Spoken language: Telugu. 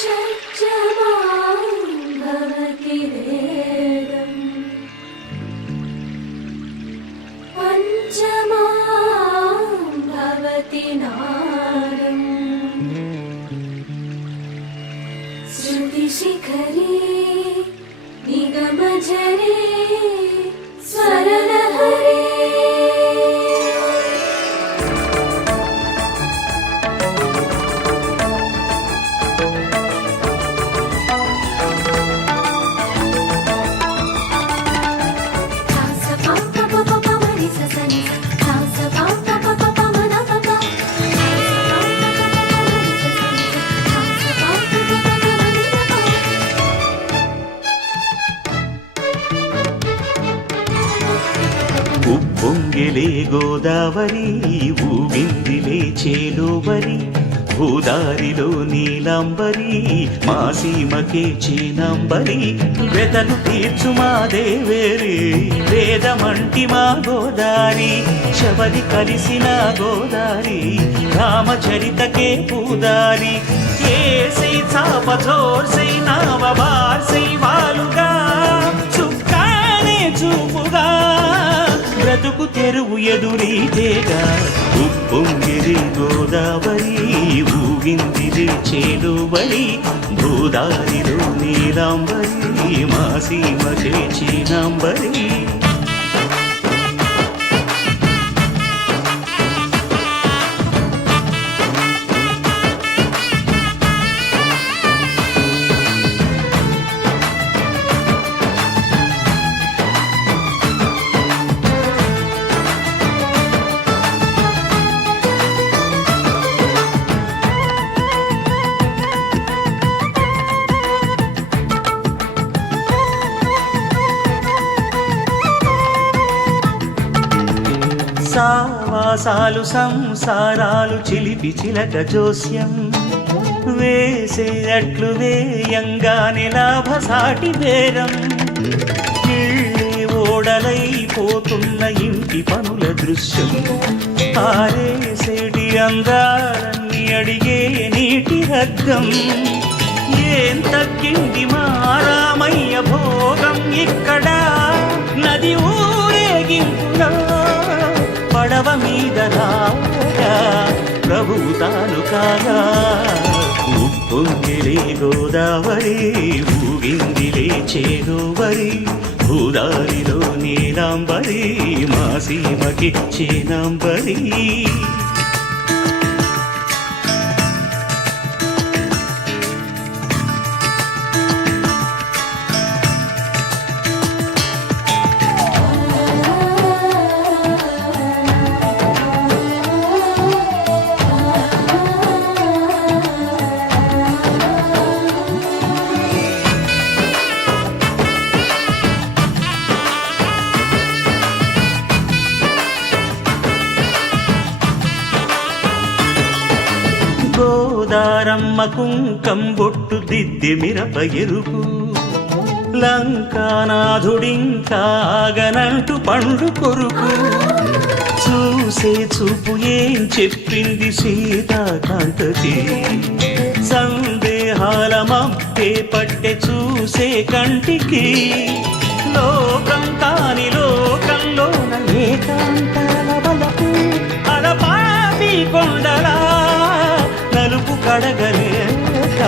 षट्जमां भवति वेदम् पञ्चमां भवति नादम् श्रुतिशिखरे निगमजरे स्वरलहरे ఉప్పొంగిలే గోదావరి ఊగిందిలే చేలోవరి భూదారిలో నీలాంబరి మా సీమకే చీనాంబరి వెతలు తీర్చు మా దేవేరి వేదమంటి మా గోదారి శబరి కలిసిన గోదారి రామచరితకే పూదారి ఏసై చాప జోర్సై నావ బార్సై వాలుగా చుక్కానే చూపుగా బ్రతుకు తెరువు ఎదురీతేగా ఉప్పొంగిరి గోదావరి ఊగిందిరి చేలువరి భూదారిలో నీలాంబరి మా సీమకే చీనాంబరి సావాసాలు సంసారాలు చిలిపి చిలక జోస్యం వేసే అట్లు వేయంగానే లాభసాటి బేరం ఇళ్ళే ఓడలైపోతున్న ఇంటి పనుల దృశ్యం ఆరేసేటి అందాలన్నీ అడిగే నీటి రగ్గం ఏం తగ్గింది మా రామయ్య భోగం ఇక్కడ నది ఊరేగింపులో పడవ మీద రాగా ప్రభువు తాను కాగా ఉప్పొంగిలే గోదావరి ఊగిందిలే చేలోవరి భూదారిలో నీలాంబరి మా సీమకి చీనాంబరి గోదారమ్మ కుంకం బొట్టు దిద్ది మిరప ఎరుపు లంకానాథుడింకాగనంటూ పండు కొరుకు చూసే చూపు ఏం చెప్పింది సీతాకాంతకి సందేహాల మప్పే పట్టె చూసే కంటికి లోకం కాని లోకంలోన ఏకాంతాల బలపు అలపాపి కొండలా నలుపు కడగలేక